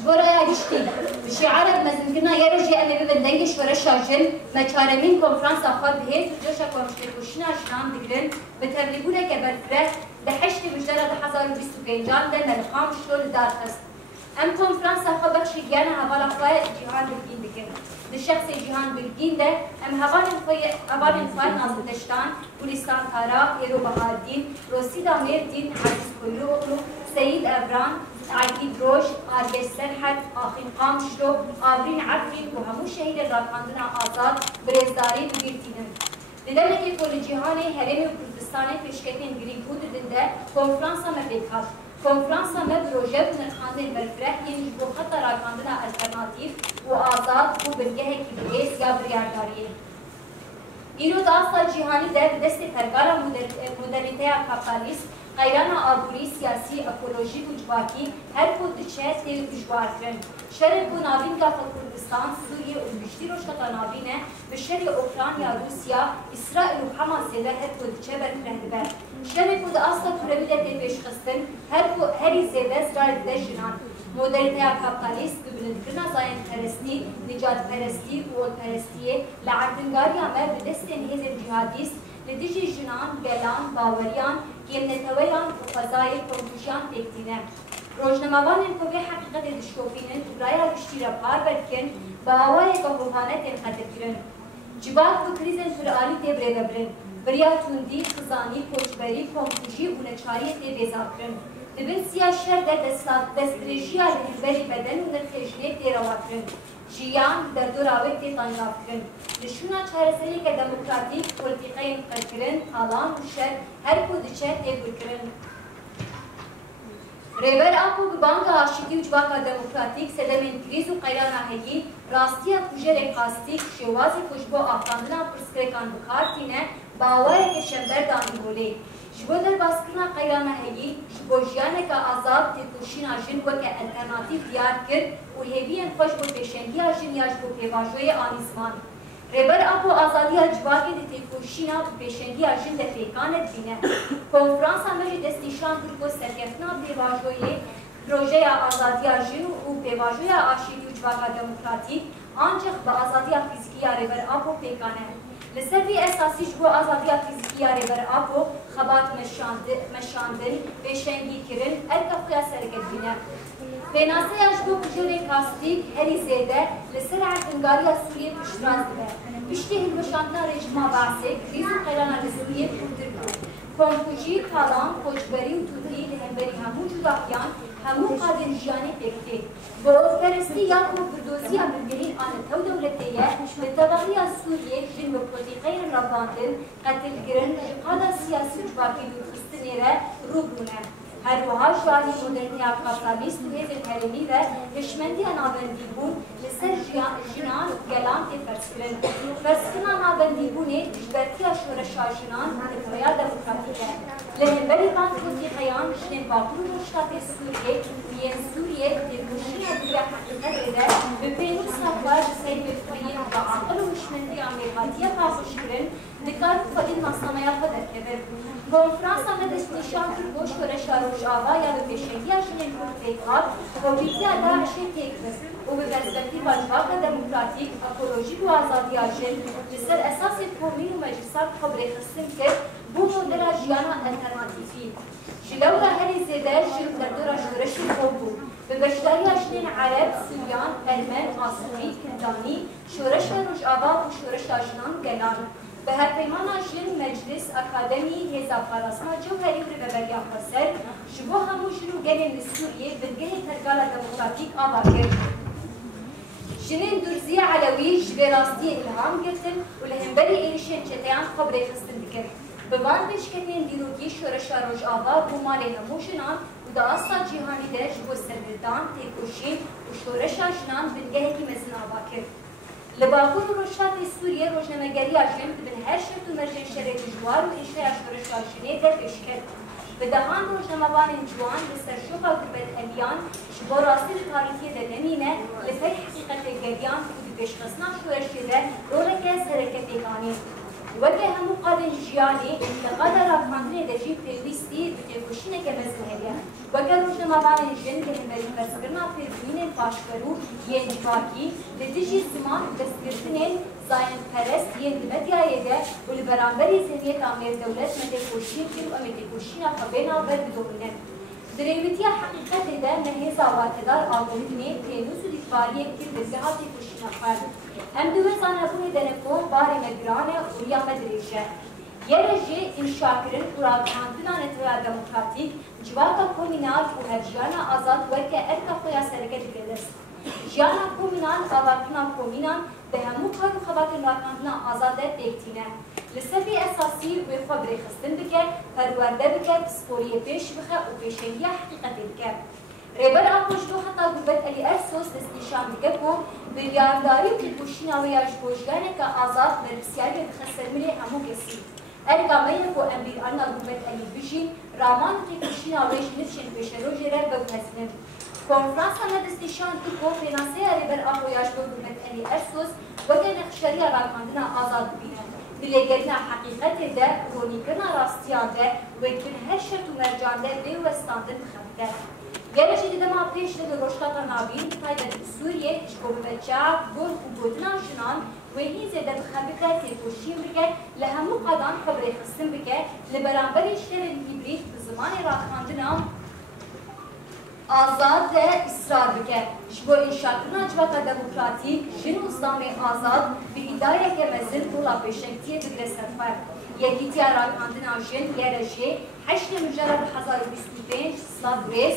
جبورا يا جشتي بشعار مزنكنا يا رجي أمي ببندنج شورشا جن ما چارمين كونفرانس أخوات بهيز وجوشا كونشتكوشنا شنام دقرن بتبليغونا كبرفره دحشت بجدارة 1025 ده ملخام شلول دار خست ام کنفرانس آخه بخشی گیانه هوالا خواه جهان بلگین بکن. ده شخص جهان بلگین ده ام هوال خواه نازدشتان، پولیستان تارا، ایرو بهاردین، روسی دامیر دین، عزیز کویلو، سید ابران، عیدی دروش، آرگش سرحد، آخین قامشلو، آورین عفرین و همو شهید راکاندنا آزاد برزداری بگیرتینن. دلالتی کل جهان هرمی و کردستان پیشکتین گریگ بود دنده کنفرانس مبیکات. کنفرانس ما بروژه بنرخانده برفره یعنی بو خطا راکاندنا الترناتیف و آزاد و بلگه کی بیس یا بریارداریه. ایرو داستا جهانی ده دست پرگارا مدرنیته کاپیتالیست غیران آبوری سیاسی اکولوژیک و جواکی هر کود چه تیو جوار کرن. شرق و ناوین داخل کردستان، سوریه و بیشتر روشتا ناوینه به شرق اوکراینیا، روسیا، اسرائیل و حماس ده هر کود چه برفره بر. شرق و داستا کرویده پیش خستن هری زیده زرای ده جنان. مدرنیته کاپیتالیست ببلندکرنا زاین پرستی، نجات پرستی و ول پرستیه لعندنگاریا ما به دست انهیز جهادیست لدیجی جنان، گلان، باوریان، گمنتویان و فضای کنفوشیان تکتینه. روزنامه‌وان کوی حقیقت دشوفینن برای اشتیرا پار بدکن با هوای گهوهانه تنقدر کرن. جبال و کریزن سرعالی تبره ببرن. بریا توندی، خزانی، کوچبری، کنفوشی و نچاری تبزار کرن. دبن سیاست در دسترسیه لحظه‌ی بدن و نتیجه تراواترن. جیان در دور آوی تانیاب کرن. نشونه چهارسالی که دموکراتیک پلیتیکای مقدرن، آلان و شر هر کودچه تبر کرن. ریبر آپو بانک آشتی و جواک دموکراتیک سدمن کریز و قیران هایی راستی کجر قاستیک شوازی کجبو آفاندنا پرسکرکان بکارتینه باوره که شنبر دانی بولی. جبو در باسکرنا قیران هایی جبو جیانه که آزاد تکوشین آجن و که الترناتیف دیار کرد و هیوی انخوش و پیشنگی آجن یا جبو پیواجوی آنیزمان. ریبر آپو آزادی جواکی دی تکوشینا و پیشنگی آجن در پیکانت بینه. کنفرانس همه دستیشان کرد و سرگفتنا پیواجوی پروژه آزادی آجن و پیواجوی آشیدی و جواک دموکراتیک آنچه با آزادی فیزیکی ریبر آپو پیکانه. لسری اساسی جبو آزادی فیزیکی ریبر آپو خبات مشاندن پیشنگی کرن ارکفیا سرگت بینه. بناسه اجبو کجوری کاستیک هری زیده لسر عدنگاری سوریه پشتراز ده. پشتی هلوشاندن رژیما بحثه کریز و قیران سوریه پودر بود. کنفوژی، تالان، کوچبری و توتی لهمبری همو جداهیان همو قادر جیانه پکتی. با پرستی یا بردوزی امرگرین آن تو دولتیه به طبقی سوریه جن و پلیتیقای رواندن قتل گرن قادا سیاسی جواکی دوستنیره رو بونه. هر وها جوانی مدرنی کاپیتالیست و هیزن هرمی و هشمندی نابندی بون لسر جنان گلان فرسکرن. فرسکرنا نابندی بونه جبرتی شورشا جنان نتویا دموکراتیکه. لهمبری بان پلیتیقایان جنین باقور رشتات سوریه وین سوریه ترکوشی ادویا حقیقت ده به پینو سافوار جسای بفریه و عقل و هشمندی آمیقاتیه پاسوش کرن دکار خودین مصنامیا خود ارکبر. کنفرانس آمد نشان کرد با شورشا روشاوا یا به پیشنگی جنین پلیتیقات قویتی اداشی تکبر و به برزدتی واجبات دموکراتیک اکولوژیک و آزادی آجن جسر اساس قومی و مجلسات خبری خستن کرد بو مدل جیانا الترناتیفی. جلوه هری زیده جلو در دور شورشی خوب بود. به بشداری جنین عرب، سوریان، ارمن، آسوری، کردانی، شورش روشاوا و شورش آجنان گلان. به هر پیمان جن مجلس اکادمی هزاب خلاصنا جوهری و ببریا خسر شبو همو جلو گلین سوریه بلگه ترگال دموکراتیک آبا کرد. جنین درزی علوی جبه راستی الهام گرتن و لهمبری ایرشن چتیان خبری خستن دکر. به وان بشکتین دیروگی شورشا روش آبا بو مال همو جنان و دا آسا جیهانی ده جبو سرگردان تیکوشین و شورشا جنان بلگه کی مزن آبا کرد. لباکور و روشات سوریه روزنامه‌گری آجن به هر شرط و مرجع شرعی جوار و اشتراک شورش آجنه در پیشکرد. به دهان روزنامه‌وان جوان به سرشوب و گربت الیان شبا راستی تاریخی دنمینه لپی حقیقت گریان و پیشخستنا شورش ده رولک حرکت ایگانی. وەکە هەموو قادên ژیانê انتقada rakandinê de jî pêwîstî bi têkoşîneke mezin heye weke rojnamavanên jin li hemberî ferskirina pêvînên paşver û yên civakî li dijî ziman û destgirtinên zayenperest yên di medyayê de û li beramberî zihniyetan mêrdewlet me têkoşîn kir û em ê têkoşîna xwe bêhna werbidomînin. Di rêwîtiya heqîqetê de mehêza watedar algoritmê pênûs û dîtbariyên kir bi geha têkoşîna xwe. Em di wê zanebûnê de ne ku barê me giran e rûya me dirêj e. Yere jê înşakirin û ragihandina netewaya demokratîk, civaka komînal û hevjiyana azad weke erka xwe ya sereke dike dest. Jiyana komînal avarkirina komînan bi hemû kar û xebatên ragihandina azad de pêktîne. Li serî esasî wê xwe birêxistin bike, perwerde bike, psikolîyê pêş bixe û pêşengiya heqîqetê bike. Rêber a Xweşgo heta Gulbet Elî Ersos destnîşan dike ku biryardarî û têkoşîna wê ya ji bo jiyaneke azad berpisyarî dixe sermilê hemû kesî. Erga me ye ku em bîralina Gulbet Elî bijîn, raman û têkoşîna wê ji nifşên pêşerojê re biguhezinin. Konferansa me destnîşan kir ku pênaseya rêber a xwe ya ji bo Gulbet Elî Ersos weke nexşeriya ragihandina azad bibîne. Dilêgerîna heqîqetê de ronîkirina rastiyan de wêkirina her şert û mercan de bêwestandin dixebite. Gelê jî di dema pêş de li rojhilata navîn taybet bi Sûriyê ji bo bibeçeya gor û gotina jinan wê hînzê de bixebite têkoşîn bike li hemû qadan xwe birêxistin bike li beramberî şerên hîbrîd bi zimanê ragihandina azad de îsrar bike. Ji bo înşakirina civaka demokratîk, jin û zilamê azad bi îdayeke mezin rola pêşengtiyê bigire serxwe. Yekîtiya ragihandina jin yere jê 8 Mejara 2025 Silav Gurêz